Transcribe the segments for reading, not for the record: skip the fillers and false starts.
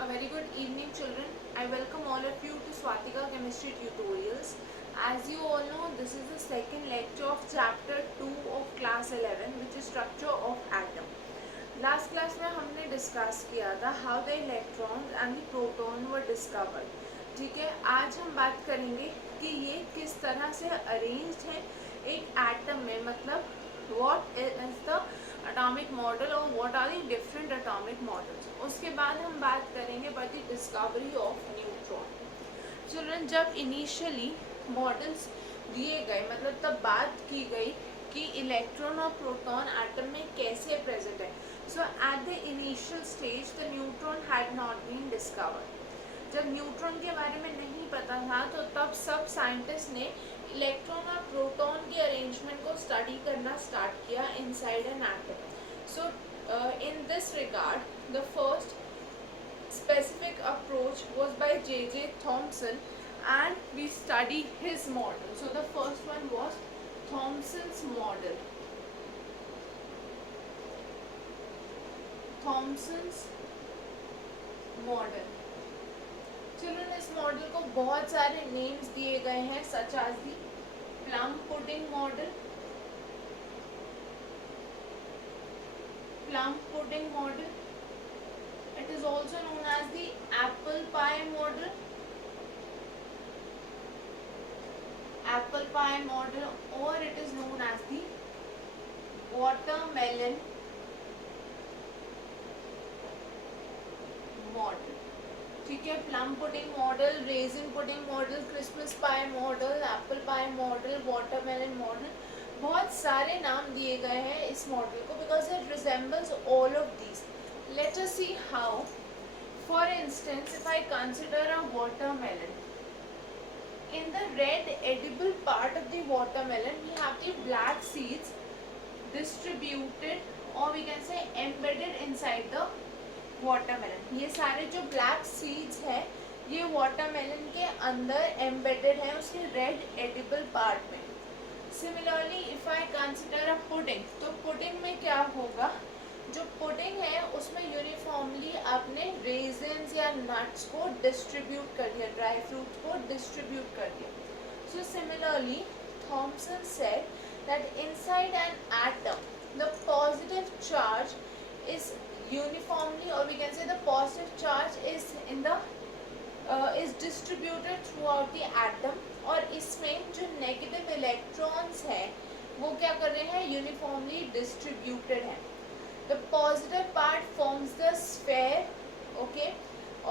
A very good evening, children. I welcome all of you to Swatika Chemistry Tutorials. As you all know, this is the second lecture of chapter 2 of class 11, which is structure of atom. Last class में हमने discuss किया था how the electrons and the proton were discovered. ठीक है, आज हम बात करेंगे कि ये किस तरह से अरेंज्ड है एक एटम में, मतलब what is the atomic model और what are the different atomic models. उसके बाद हम बात करेंगे about the discovery of neutron. Children, जब इनिशियली मॉडल्स दिए गए, मतलब तब बात की गई कि इलेक्ट्रॉन और प्रोटॉन एटम में कैसे प्रेजेंट है. So at the initial stage the neutron had not been discovered. जब न्यूट्रॉन के बारे में नहीं पता था तो तब सब साइंटिस्ट ने इलेक्ट्रॉन और प्रोटॉन के अरेंजमेंट को स्टडी करना स्टार्ट किया inside an atom. So in this regard the first specific approach was by J.J. Thomson, and we study his model. So the first one was Thomson's model. Thomson's model. Children, इस model को बहुत सारे names दिए गए हैं, such as the plum pudding model, plum pudding model. It is also known as the apple pie model, apple pie model, or it is known as the watermelon model. ठीक है, plum pudding model, resin pudding model, Christmas pi model, apple pi model, watermelon model, बहुत सारे नाम दिए गए हैं इस model को because it resembles all of these. Let us see how. For instance, if I consider a watermelon, in the red edible part of the watermelon we have the black seeds distributed, or we can say embedded inside the watermelon. ये सारे जो black seeds है ये watermelon के अंदर embedded है उसके red edible part में. Similarly, if I consider a pudding, तो pudding में क्या होगा, जो पुडिंग है उसमें यूनिफॉर्मली आपने रेजिन्स या नट्स को डिस्ट्रीब्यूट कर दिया, ड्राई फ्रूट को डिस्ट्रीब्यूट कर दिया. So similarly Thomson said that inside an atom the positive charge is uniformly, और we can say the positive charge is in the is distributed throughout the atom, और इसमें जो negative electrons हैं वो क्या कर रहे हैं, यूनिफॉर्मली डिस्ट्रीब्यूटेड हैं. The positive part forms the sphere, okay,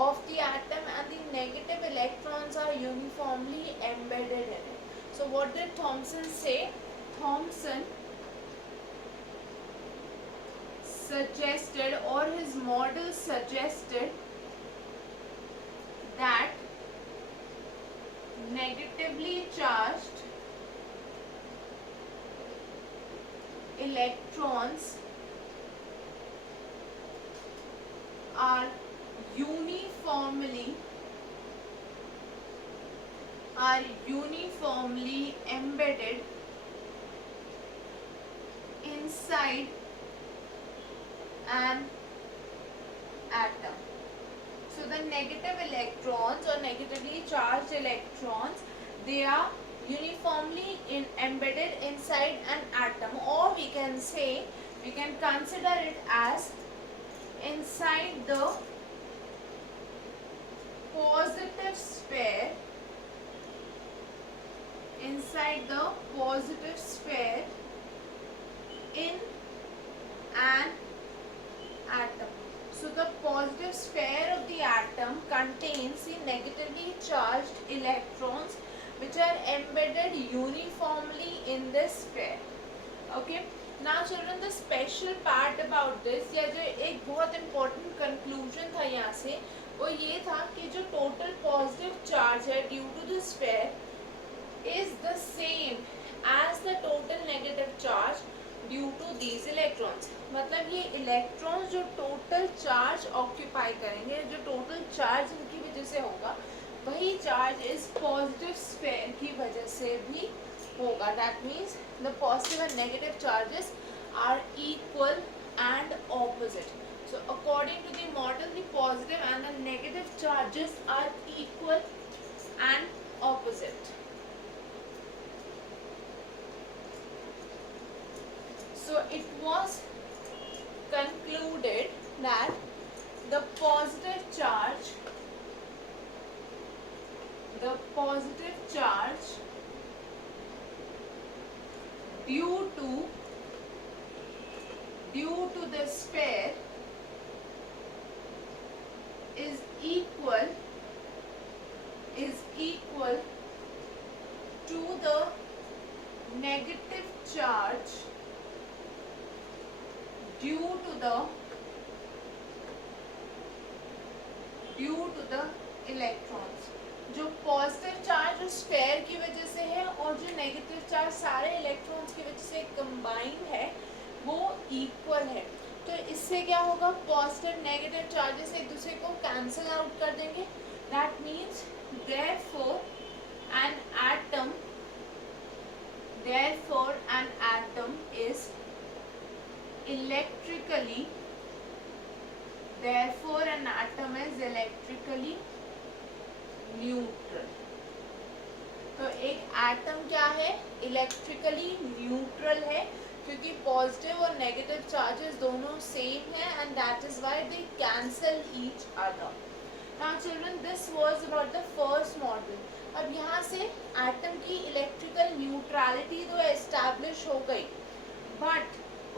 of the atom, and the negative electrons are uniformly embedded in it. So what did Thomson say? Thomson suggested, or his model suggested, that negatively charged electrons are uniformly embedded inside an atom. So the negative electrons or negatively charged electrons, they are uniformly embedded inside an atom, or we can say, we can consider it as inside the positive sphere, inside the positive sphere in an atom. So the positive sphere of the atom contains the negatively charged electrons which are embedded uniformly in this sphere. Okay. Now children, the special part about this, या जो एक बहुत important conclusion था यहाँ से, वो ये था कि जो total positive charge है due to the sphere is the same as the total negative charge due to these electrons. मतलब ये electrons जो total charge occupy करेंगे, जो total charge इनकी वजह से होगा, वही charge इस positive sphere की वजह से भी होगा. That means the positive and negative charges are equal and opposite. So according to the model, the positive and the negative charges are equal and opposite. So it was concluded that the positive charge due to this pair is equal to the negative charge due to the electrons. जो positive charge उस sphere की वजह से है और जो negative charge सारे electrons की वजह से कंबाइन है वो इक्वल है. तो इससे क्या होगा, पॉजिटिव नेगेटिव चार्जेस एक दूसरे को कैंसिल आउट कर देंगे. That means therefore an atom is electrically neutral. तो एक एटम क्या है, इलेक्ट्रिकली न्यूट्रल है क्योंकि पॉजिटिव और नेगेटिव चार्जेस दोनों सेम है and that is why they cancel each other. Now children, this was about the first model. अब यहाँ से एटम की इलेक्ट्रिकल न्यूट्रलिटी तो एस्टैब्लिश हो गई, बट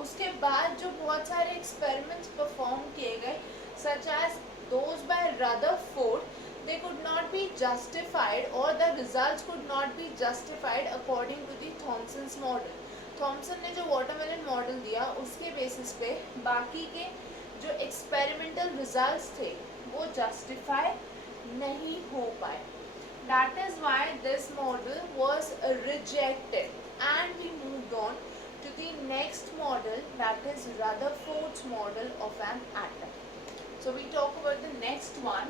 उसके बाद जो बहुत सारे एक्सपेरिमेंट्स परफॉर्म किए गए such as those by Rutherford, they could not be justified or the results could not be justified according to the Thomson's model. Thomson ने जो वाटरमेलन मॉडल दिया उसके बेसिस पे बाकी के जो एक्सपेरिमेंटल रिजल्ट्स थे वो जस्टिफाई नहीं हो पाए. That is why this model was rejected and we moved on to the next model, that is Rutherford's model of an atom. So we talk about the next one.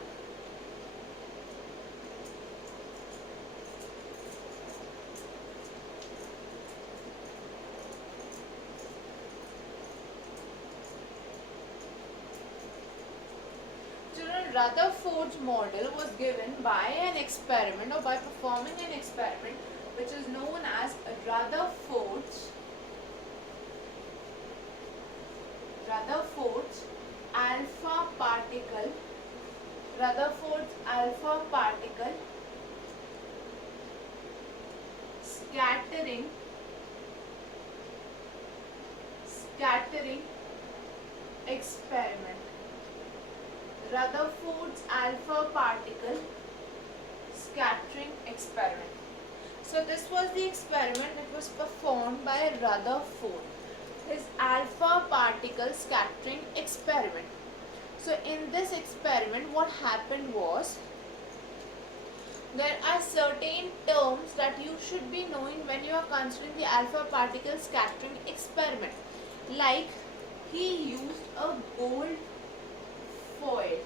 Rutherford's model was given by an experiment or by performing an experiment which is known as Rutherford's alpha particle scattering experiment. Rutherford's alpha particle scattering experiment. So this was the experiment that was performed by Rutherford, his alpha particle scattering experiment. So in this experiment what happened was, there are certain terms that you should be knowing when you are considering the alpha particle scattering experiment. Like he used a gold foil.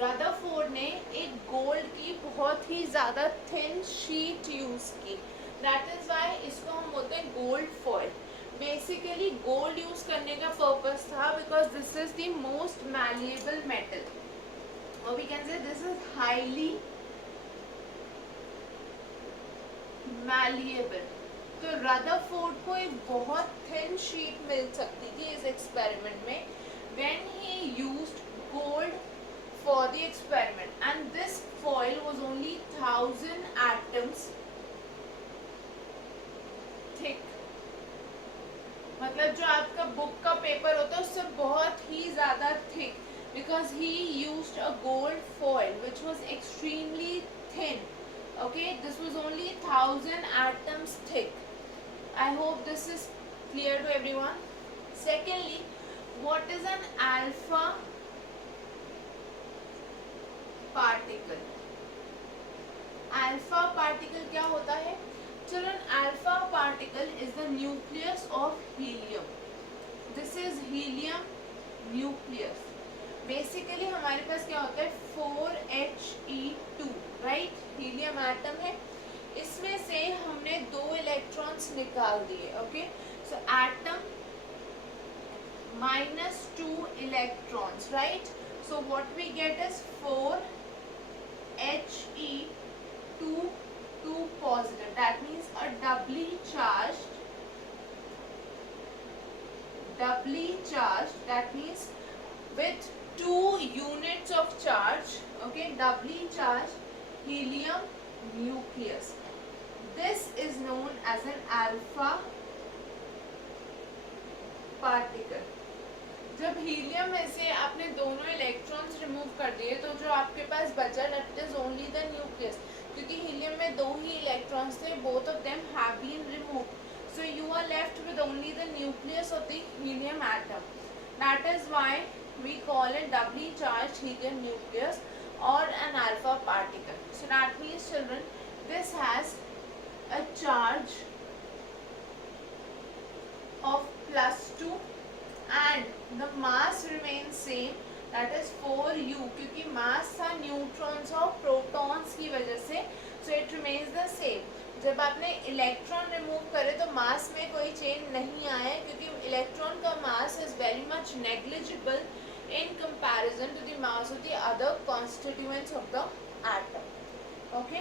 Rutherford ने एक gold की बहुत ही ज़्यादा thin sheet use की. That is why इसको हम बोलते हैं gold foil. Basically gold use करने का पर्पस था because this is the most malleable metal और we can say this is highly malleable. तो रदरफोर्ड को एक बहुत थिन शीट मिल सकती थी इस एक्सपेरिमेंट में when he used gold for the experiment, and this foil was only 1000 atoms thick. मतलब जो आपका बुक का पेपर होता है उससे बहुत ही ज़्यादा thick, because he used a gold foil which was extremely thin. Okay, this was only 1000 atoms thick. I hope this is clear to everyone. Secondly, what is an alpha particle? Alpha particle क्या होता है? Children, alpha particle is the nucleus of helium. This is helium nucleus. Basically हमारे पास क्या होता है 4He2, right? Helium atom है. इसमें से हमने 2 इलेक्ट्रॉन्स निकाल दिए. Okay, so atom minus 2 electrons, right? So what we get is 4 He 2 2 positive. That means a doubly charged, that means with 2 units of charge, okay, doubly charged helium nucleus. This is known as an alpha particle. जब helium में से आपने दोनों electrons remove कर दिए तो जो आपके पास बचा that is only the nucleus, क्योंकि हीलियम में 2 ही इलेक्ट्रॉन्स थे, both of them have been removed, so you are left with only the nucleus of the helium atom. That is why we call it doubly charged helium nucleus or an alpha particle. So that means children, this has a charge of +2 and the mass remains same, that is 4u, क्योंकि mass था neutrons और protons की वजह से, so it remains the same. जब आपने electron remove करे तो मास में कोई चेंज नहीं आया, क्योंकि इलेक्ट्रॉन का mass is very much negligible in comparison to the mass of the other constituents of the atom. Okay,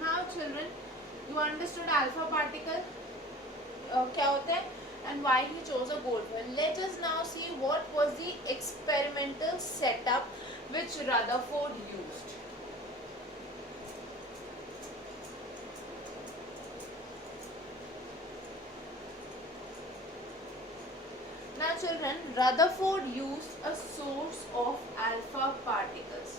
now children, you understood alpha particle क्या होता है and why he chose a gold foil. Let us now see what was the experimental setup which Rutherford used. Now children, Rutherford used a source of alpha particles.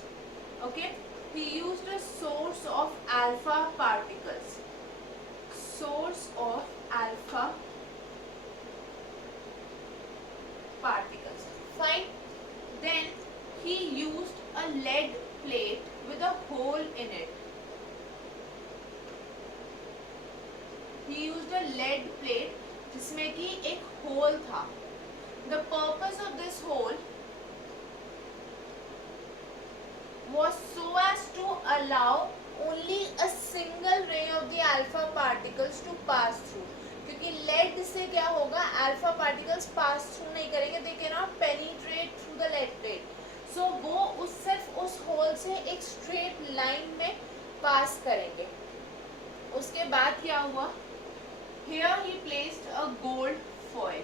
Okay, he used a source of alpha particles. Source of alpha particles. Fine. Then he used a lead plate with a hole in it. He used a lead plate जिसमें कि एक whole था. The purpose of this hole was so as to allow only a single ray of the alpha particles to pass through. क्योंकि lead से क्या होगा, alpha particles pass through नहीं करेंगे, they cannot penetrate through the lead plate. So वो सिर्फ उस hole से एक straight line में pass करेंगे. उसके बाद क्या हुआ? Here he placed a gold foil.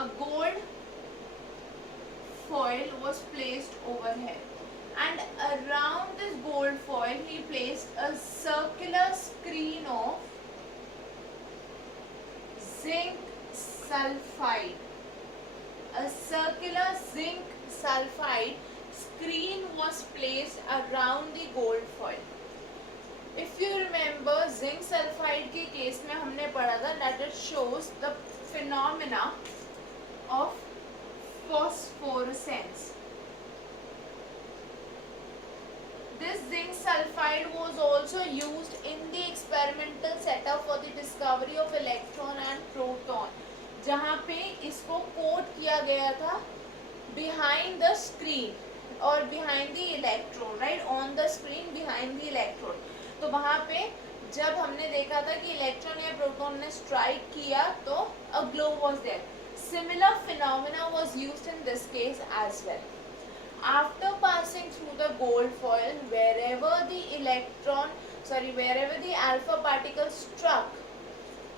A gold foil was placed over here, and around this gold foil he placed a circular screen of zinc sulfide. A circular zinc sulfide screen was placed around the gold foil. If you remember, zinc sulfide के case में हमने पढ़ा था that it shows the phenomena of phosphorescence. This zinc sulfide was also used in the experimental setup for the discovery of electron and proton, जहाँ पे इसको coat किया गया था behind the screen or behind the electron, right, on the screen behind the electron. तो वहाँ पे जब हमने देखा था कि इलेक्ट्रॉन या प्रोटॉन ने स्ट्राइक किया तो a glow was there. Similar phenomena was used in this case as well. After passing through the gold foil, wherever the alpha particle struck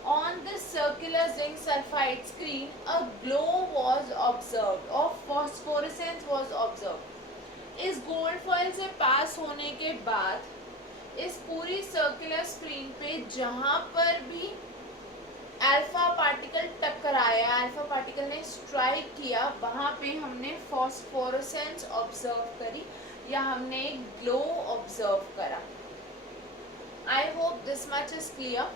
on this circular zinc sulfide screen, a glow was observed or phosphorescence was observed. इस gold foil से पास होने के बाद इस पूरी circular screen पे जहाँ पर भी अल्फा पार्टिकल टकराया, अल्फा पार्टिकल ने स्ट्राइक किया, वहाँ पे हमने फॉस्फोरेसेंस ऑब्जर्व करी या हमने एक ग्लो ऑब्जर्व करा. I hope this much is clear.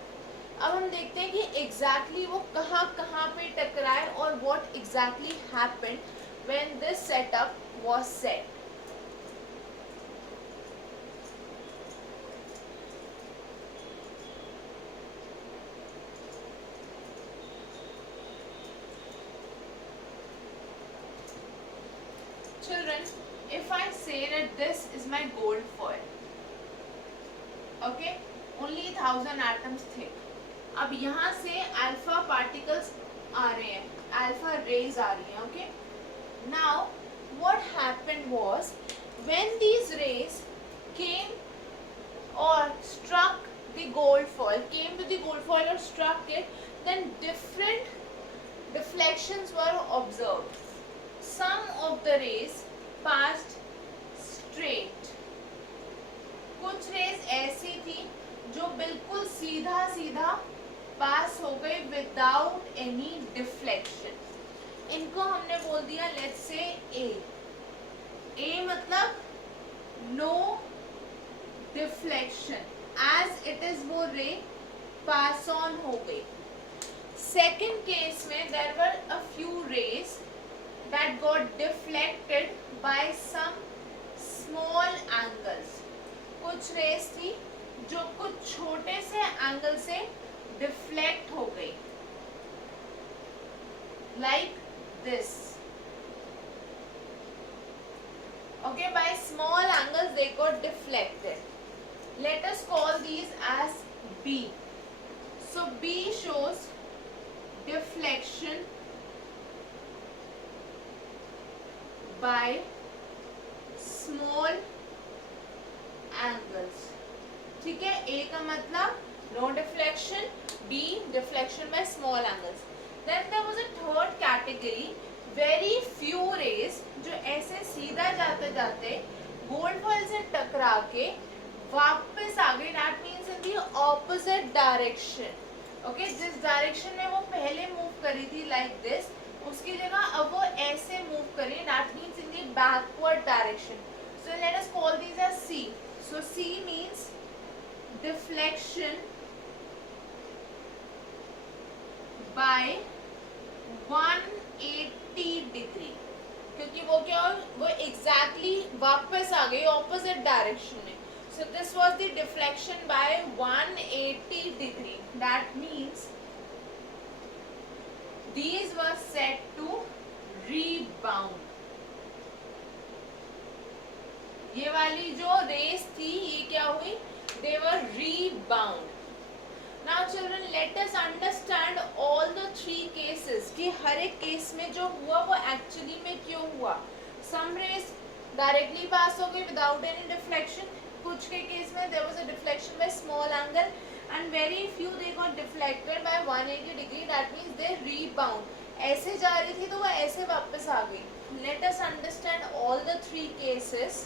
अब हम देखते हैं कि एग्जैक्टली वो कहाँ कहाँ पे टकराए और what exactly happened when this setup was set. Children, if I say that this is my gold foil, okay, only 1000 atoms thick. अब यहाँ से अल्फा पार्टिकल्स आ रहे हैं, अल्फा रेज आ रही हैं. Okay, now what happened was when these rays came or struck the gold foil, came to the gold foil or struck it, then different deflections were observed. Some of the rays passed straight. कुछ raise ऐसी थी जो बिल्कुल सीधा सीधा पास हो गई without any deflection. इनको हमने बोल दिया लेट्स से ए मतलब no deflection, as it is वो रे पास ऑन हो गई. सेकेंड केस में there were a few rays that got deflected by some small angles. कुछ रेज थी जो कुछ छोटे से एंगल से डिफ्लेक्ट हो गई, like this. Okay, by small angles they got deflected. Let us call these as B. So B shows deflection by small angles. ठीक है, A का मतलब no deflection, B deflection by small angles. Then there was a third category, very few rays जो ऐसे सीधा जाते जाते gold foil से टकरा के वापस आ गई. That means in the opposite direction. Okay, जिस डायरेक्शन में वो पहले मूव करी थी like this, उसकी जगह अब वो ऐसे मूव करी. That means in the backward direction. So let us call these as C. So C means deflection by 180 degree, क्योंकि वो क्या वो एग्जैक्टली वापस आ गई ऑपोजिट डायरेक्शन में. So this was the deflection by 180 degree. That means these were set to rebound. ये वाली जो रेस थी ये क्या हुई, they were rebound. Now children, let us understand all the three cases कि हर एक केस में जो हुआ वो एक्चुअली में क्यों हुआ. Some rays directly pass हो गई without any deflection. कुछ के केस में there was a deflection by small angle and very few they got deflected by 180 degree. That means they rebound. ऐसे जा रही थी तो वो ऐसे वापस आ गई. Let us understand all the three cases.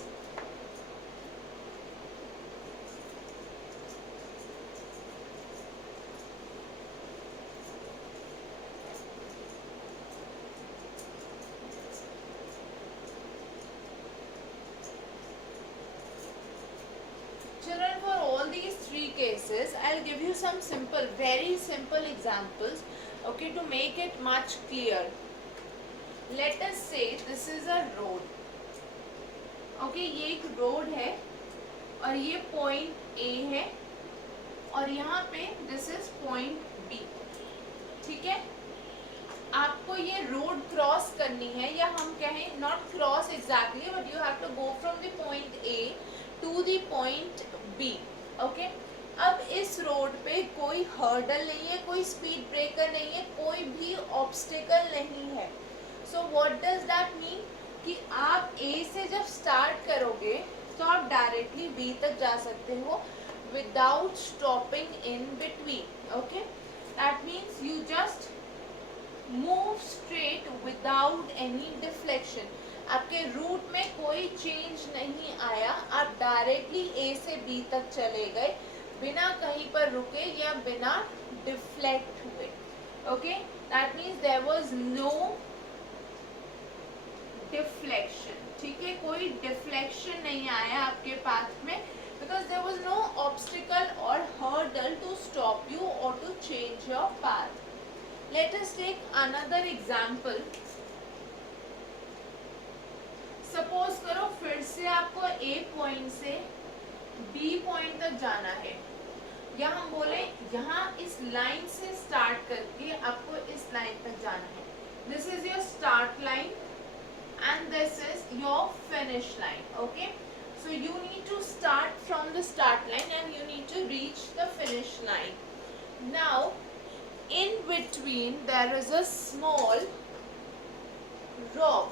Children, for all these three cases, I'll give you some simple, very simple examples, okay, to make it much clear. Let us say this is a road. Okay, ये एक road है और ये point A है और यहाँ पे this is point B. ठीक है, आपको ये road cross करनी है, या हम कहें not cross exactly, but you have to go from the point A to the point B. Okay, अब इस रोड पे कोई हर्डल नहीं है, कोई स्पीड ब्रेकर नहीं है, कोई भी ऑब्स्टिकल नहीं है. So what does that mean कि आप A से जब स्टार्ट करोगे तो आप डायरेक्टली B तक जा सकते हो without stopping in between. Okay, that means you just move straight without any deflection. आपके रूट में कोई चेंज नहीं आया, आप डायरेक्टली A से B तक चले गए बिना कहीं पर रुके या बिना डिफ्लेक्ट हुए. Okay, that means there was no deflection. ठीक है, कोई डिफ्लेक्शन नहीं आया आपके पाथ में because there was no obstacle or hurdle to stop you or to change your path. Let us take another example. Suppose करो फिर से आपको A पॉइंट से B पॉइंट तक जाना है, या हम बोले यहाँ इस लाइन से स्टार्ट करके आपको इस लाइन तक जाना है. This is your start line and this is your finish line. Okay, so you need to start from the start line and you need to reach the finish line. Now in between there is a small rock,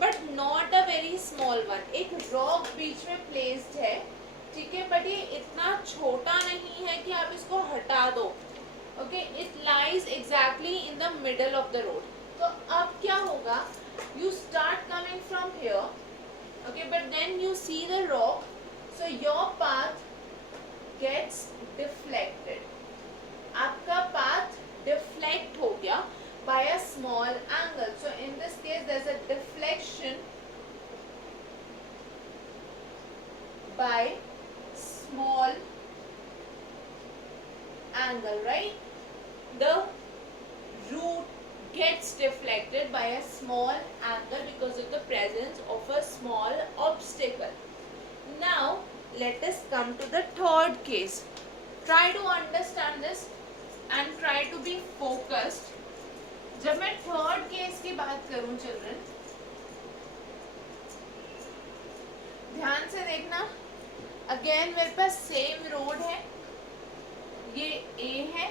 but not a very small one. एक rock बीच में placed है, ठीक है, but ये इतना छोटा नहीं है कि आप इसको हटा दो. Okay, it lies exactly in the middle of the road. तो अब क्या होगा? You start coming from here, okay, but then you see the rock, so your path gets deflected. आपका path deflect हो गया by a small angle. So in this case there's a deflection by small angle, right? The route gets deflected by a small angle because of the presence of a small obstacle. Now let us come to the third case. Try to understand this and try to be focused. जब मैं third case की बात करूं children, ध्यान से देखना. Again मेरे पास same road है, ये ए है,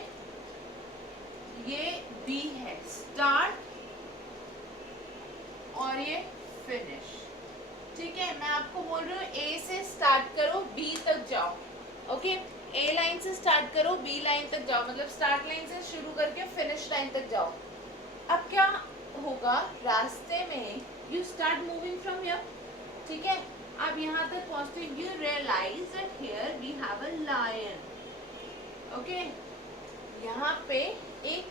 ये बी है, स्टार्ट और ये फिनिश. ठीक है, मैं आपको बोल रही हूँ ए से स्टार्ट करो, बी तक जाओ. ओके, ए लाइन से स्टार्ट करो, बी लाइन तक जाओ, मतलब स्टार्ट लाइन से शुरू करके फिनिश लाइन तक जाओ. अब क्या होगा? रास्ते में you start moving from here, ठीक है, आप यहाँ तक पहुँचते you realise that here we have a lion. Okay, यहाँ पे एक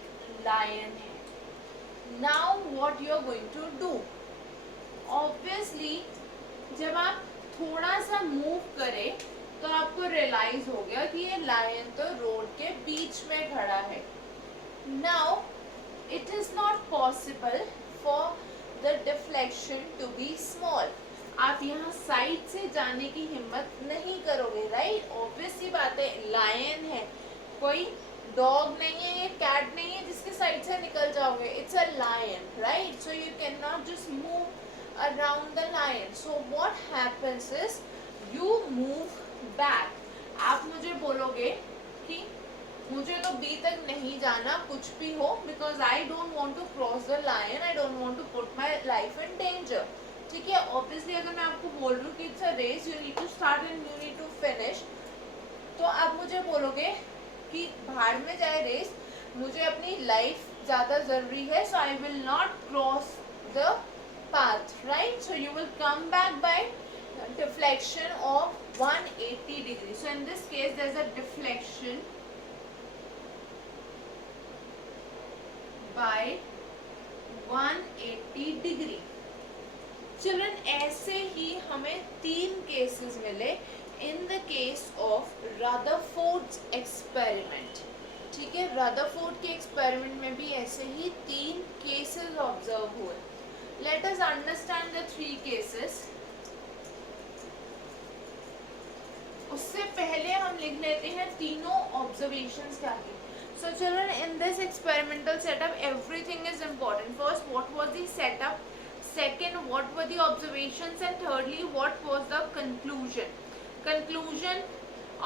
लायन है. Now what you are going to do? Obviously जब आप थोड़ा सा मूव करें तो आपको रियलाइज हो गया कि ये लायन तो रोड के बीच में खड़ा है. Now it is not possible for the deflection to be small. आप यहाँ साइड से जाने की हिम्मत नहीं करोगे, राइट? ऑब्वियस सी बात है, लायन है, कोई डॉग नहीं है, ये कैट नहीं है जिसके साइड से निकल जाओगे. It's a lion, right? So you can not just move around the lion. So what happens is you move back. आप मुझे बोलोगे कि मुझे तो बी तक नहीं जाना कुछ भी हो, because I don't want to cross the line, I don't want to put my life in danger. ठीक है, ऑब्वियसली अगर मैं आपको बोल रही हूँ कि it's a race, you need to start and you need to finish, तो आप मुझे बोलोगे कि बाहर में जाए रेस, मुझे अपनी लाइफ ज़्यादा ज़रूरी है, so I will not cross the path, right? So you will come back by deflection of 180 degrees. So in this case there's a deflection by 180 degree. Children, ऐसे ही हमें 3 केसेस मिले in the case of Rutherford's experiment. ठीक है, Rutherford के experiment में भी ऐसे ही 3 cases observe हुए. Let us understand the 3 cases. उससे पहले हम लिख लेते हैं तीनों ऑब्जर्वेशंस क्या थे. So children, in this experimental setup everything is important. First, what was the setup? Second, what were the observations? And thirdly, what was the conclusion? Conclusion,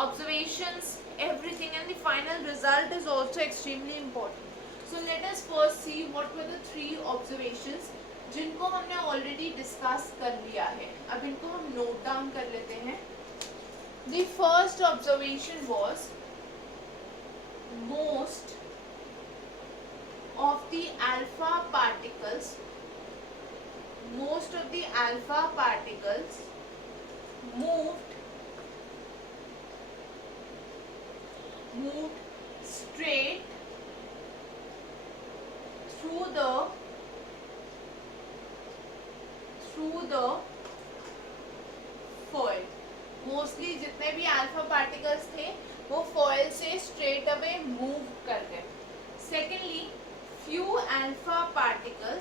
observations, everything, and the final result is also extremely important. So let us first see what were the 3 observations जिनको हमने already discuss कर लिया है. अब इनको हम note down कर लेते हैं. The first observation was most of the alpha particles moved straight through the foil. Mostly जितने भी अल्फा पार्टिकल्स थे वो फॉयल से स्ट्रेट अवे मूव कर गए. Secondly, few alpha particles